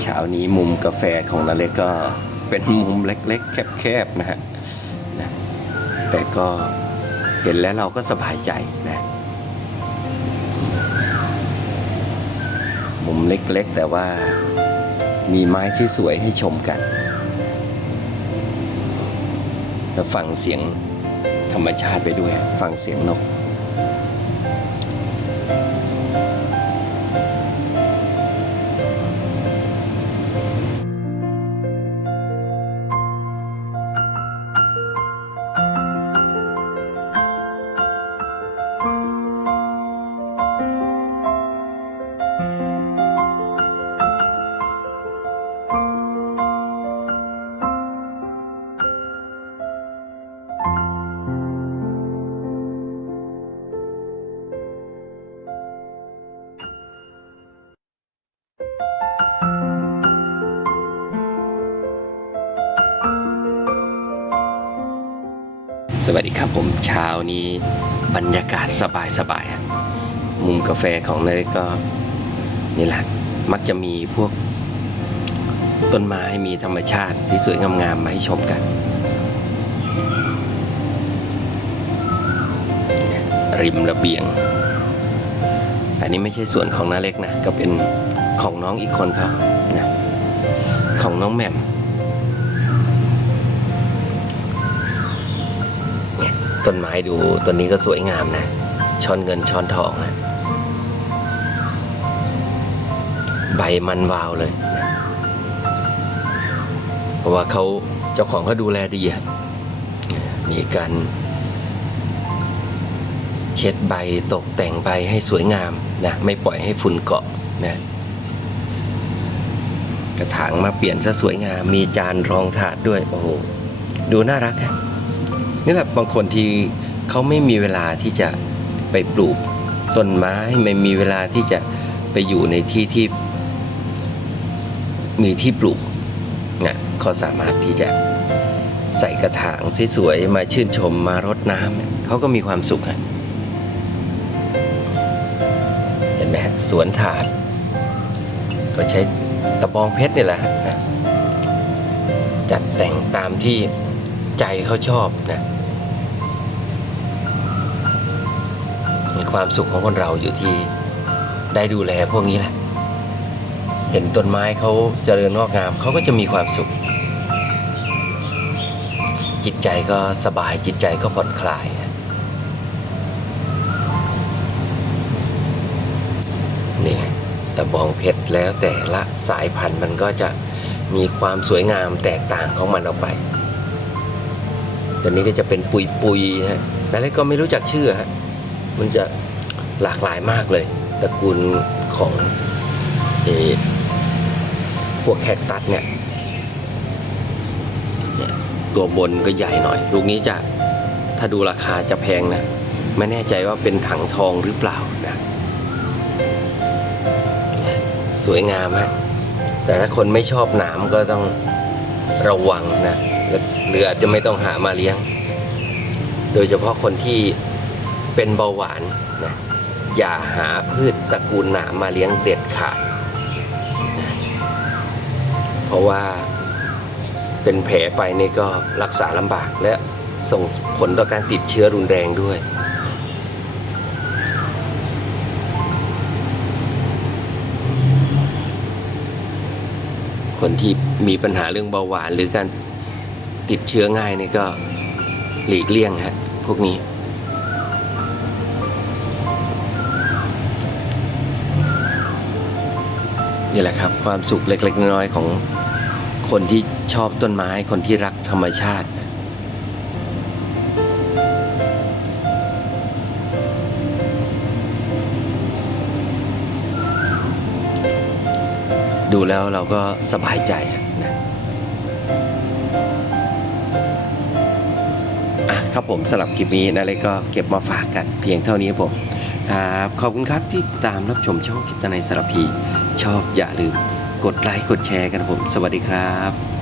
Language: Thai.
เช้านี้มุมกาแฟของนาเล็กก็เป็นมุมเล็กๆ แคบๆนะฮะนะแต่ก็เห็นแล้วเราก็สบายใจนะ มุมเล็กๆ แต่ว่ามีไม้ที่สวยให้ชมกัน แล้วฟังเสียงธรรมชาติไปด้วย ฟังเสียงนก สวัสดีครับผมเช้านี้บรรยากาศสบายๆฮะมุมกาแฟของนาเล็กก็นี่แหละมักจะมีพวกต้นไม้มีธรรมชาติที่สวยงามๆมาให้ชมกัน ริมระเบียง อันนี้ไม่ใช่ส่วนของนาเล็กนะ ก็เป็นของน้องอีกคนเขานะของน้องแหม่ม ต้นไม้ดูต้นนี้ก็สวยงามนะ ช้อนเงินช้อนทองนะใบมันวาวเลยนะเพราะว่าเขาเจ้าของเขาดูแลดีอะมีการเช็ดใบตกแต่งใบให้สวยงามนะไม่ปล่อยให้ฝุ่นเกาะนะกระถางมาเปลี่ยนซะสวยงาม มีจานรองถาดด้วย โอ้โห ดูน่ารักอะ นี่แหละบางคนที่เขาไม่มีเวลาที่จะไปปลูกต้นไม้ไม่มีเวลาที่จะไปอยู่ในที่ที่มีที่ปลูกนะเขาสามารถที่จะใส่กระถางสวยๆมาชื่นชมมารดน้ำเขาก็มีความสุขฮะเห็นไหมสวนถาด ก็ใช้ตะบองเพชรนี่แหละฮะนะจัดแต่งตามที่ ใจเขาชอบนะมีความสุขของคนเราอยู่ที่ได้ดูแลพวกนี้แหละ เห็นต้นไม้เขาเจริญงอกงามเขาก็จะมีความสุข จิตใจก็สบายจิตใจก็ผ่อนคลาย นี่แตะบองเพชรแล้วแต่ละสายพันธุ์มันก็จะมีความสวยงามแตกต่างของมันออกไป แต่นี้ก็จะเป็นปุยปุยๆฮะแล้วก็ไม่รู้จักชื่อฮะมันจะหลากหลายมากเลยตระกูลของเอพวกแคคตัสเนี่ยเนี่ยตัวบนก็ใหญ่หน่อย ลูกนี้จะถ้าดูราคาจะแพงนะ ไม่แน่ใจว่าเป็นถังทองหรือเปล่านะสวยงามฮะแต่ถ้าคนไม่ชอบหนามก็ต้องระวังนะ หรืออาจจะไม่ต้องหามาเลี้ยง โดยเฉพาะคนที่เป็นเบาหวานนะอย่าหาพืชตระกูลหนามมาเลี้ยงเด็ดขาดนะเพราะว่าเป็นแผลไปนี่ก็รักษาลำบากและส่งผลต่อการติดเชื้อรุนแรงด้วย คนที่มีปัญหาเรื่องเบาหวานหรือการ ติดเชื้อง่ายนี่ก็หลีกเลี่ยงฮะพวกนี้ นี่แหละครับความสุขเล็ก ๆ น้อยๆของคนที่ชอบต้นไม้คนที่รักธรรมชาติ ดูแล้วเราก็สบายใจ ครับผมสำหรับคลิปนี้นาเล็กก็เก็บมาฝากกันเพียงเท่านี้ครับผม ครับขอบคุณครับที่ตามรับชมช่องกิตนายสารพี ชอบอย่าลืม กดไลค์กดแชร์กันครับผม สวัสดีครับ